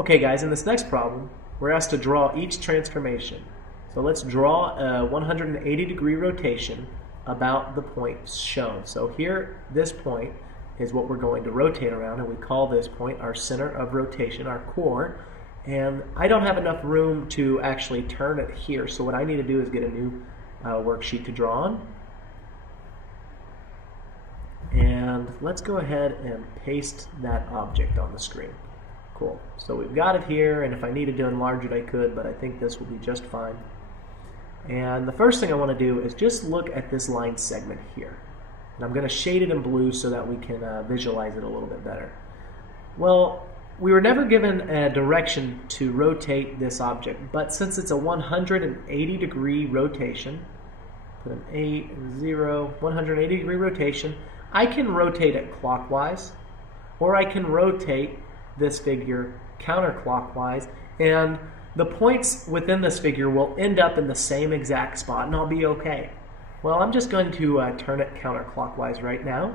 Okay guys, in this next problem, we're asked to draw each transformation. So let's draw a 180-degree rotation about the points shown. So here, this point is what we're going to rotate around, and we call this point our center of rotation, our core. And I don't have enough room to actually turn it here, so what I need to do is get a new worksheet to draw on. And let's go ahead and paste that object on the screen. Cool. So we've got it here, and if I needed to enlarge it I could, but I think this will be just fine. And the first thing I want to do is just look at this line segment here. And I'm going to shade it in blue so that we can visualize it a little bit better. Well, we were never given a direction to rotate this object, but since it's a 180-degree rotation, put an 8, 0, 180-degree rotation, I can rotate it clockwise, or I can rotate this figure counterclockwise, and the points within this figure will end up in the same exact spot, and I'll be okay. Well, I'm just going to turn it counterclockwise right now.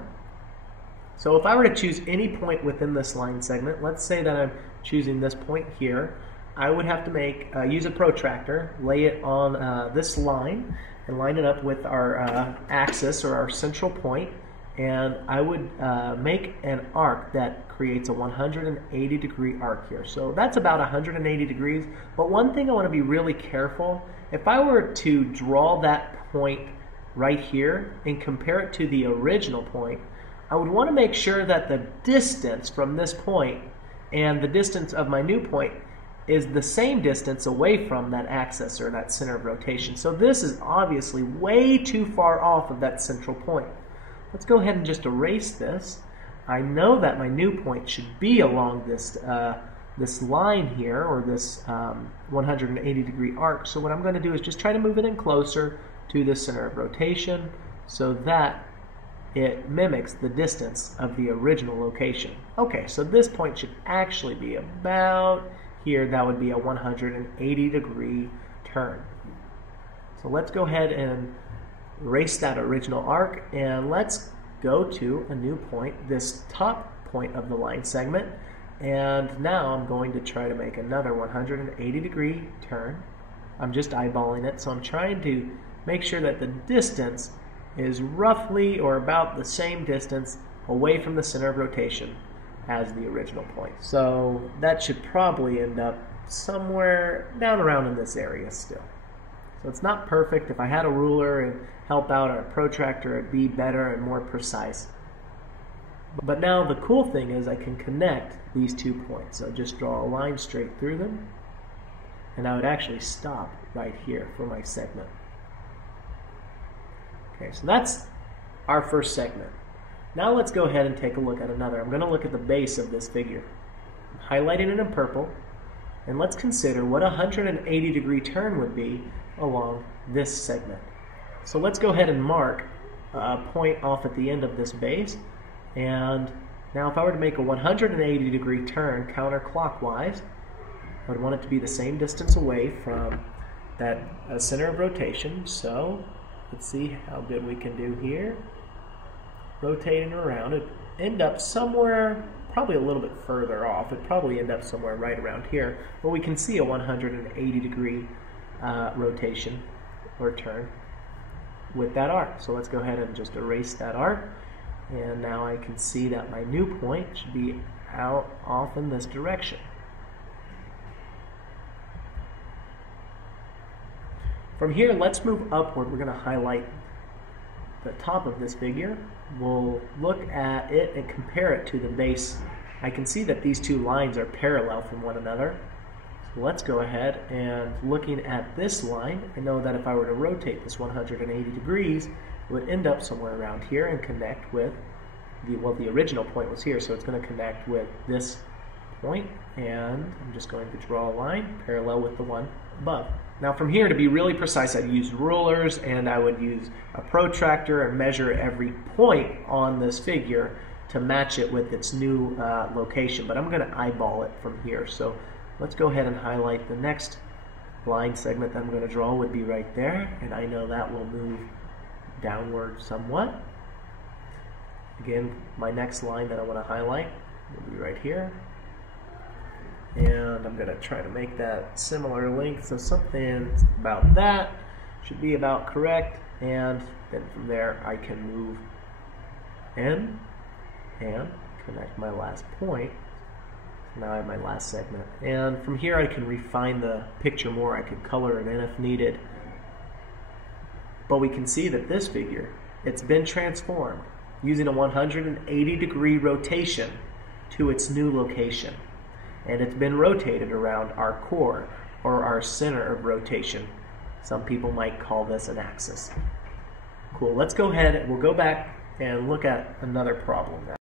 So if I were to choose any point within this line segment, let's say that I'm choosing this point here, I would have to use a protractor, lay it on this line, and line it up with our axis or our central point, and I would make an arc that creates a 180-degree arc here. So that's about 180 degrees, but one thing I want to be really careful, if I were to draw that point right here and compare it to the original point, I would want to make sure that the distance from this point and the distance of my new point is the same distance away from that axis or that center of rotation. So this is obviously way too far off of that central point. Let's go ahead and just erase this. I know that my new point should be along this this line here, or this 180-degree arc. So what I'm going to do is just try to move it in closer to the center of rotation so that it mimics the distance of the original location. Okay, so this point should actually be about here. That would be a 180-degree turn. So let's go ahead and erase that original arc, and let's go to a new point, this top point of the line segment, and now I'm going to try to make another 180-degree turn. I'm just eyeballing it, so I'm trying to make sure that the distance is roughly or about the same distance away from the center of rotation as the original point. So that should probably end up somewhere down around in this area still. So it's not perfect. If I had a ruler and help out or a protractor, it'd be better and more precise. But now the cool thing is I can connect these 2 points. So just draw a line straight through them, and I would actually stop right here for my segment. Okay, so that's our first segment. Now let's go ahead and take a look at another. I'm going to look at the base of this figure. I'm highlighting it in purple, and let's consider what a 180-degree turn would be along this segment. So let's go ahead and mark a point off at the end of this base, and now if I were to make a 180-degree turn counterclockwise, I would want it to be the same distance away from that center of rotation. So let's see how good we can do here. Rotating around, it end up somewhere probably a little bit further off. It'd probably end up somewhere right around here, where we can see a 180-degree rotation or turn with that arc. So let's go ahead and just erase that arc, and now I can see that my new point should be out off in this direction. From here, let's move upward. We're going to highlight the top of this figure. We'll look at it and compare it to the base. I can see that these 2 lines are parallel from one another. So let's go ahead and looking at this line, I know that if I were to rotate this 180 degrees, it would end up somewhere around here and connect with the original point was here, so it's going to connect with this point, and I'm just going to draw a line parallel with the one above. Now from here, to be really precise, I'd use rulers and I would use a protractor and measure every point on this figure to match it with its new location, but I'm going to eyeball it from here. So let's go ahead and highlight the next line segment that I'm going to draw would be right there, and I know that will move downward somewhat. Again, my next line that I want to highlight will be right here. And and I'm going to try to make that similar length, so something about that should be about correct, and then from there I can move in and connect my last point. Now I have my last segment, and from here I can refine the picture more. I could color it in if needed, but we can see that this figure, it's been transformed using a 180-degree rotation to its new location, and it's been rotated around our core, or our center of rotation. Some people might call this an axis. Cool, let's go ahead and we'll go back and look at another problem now.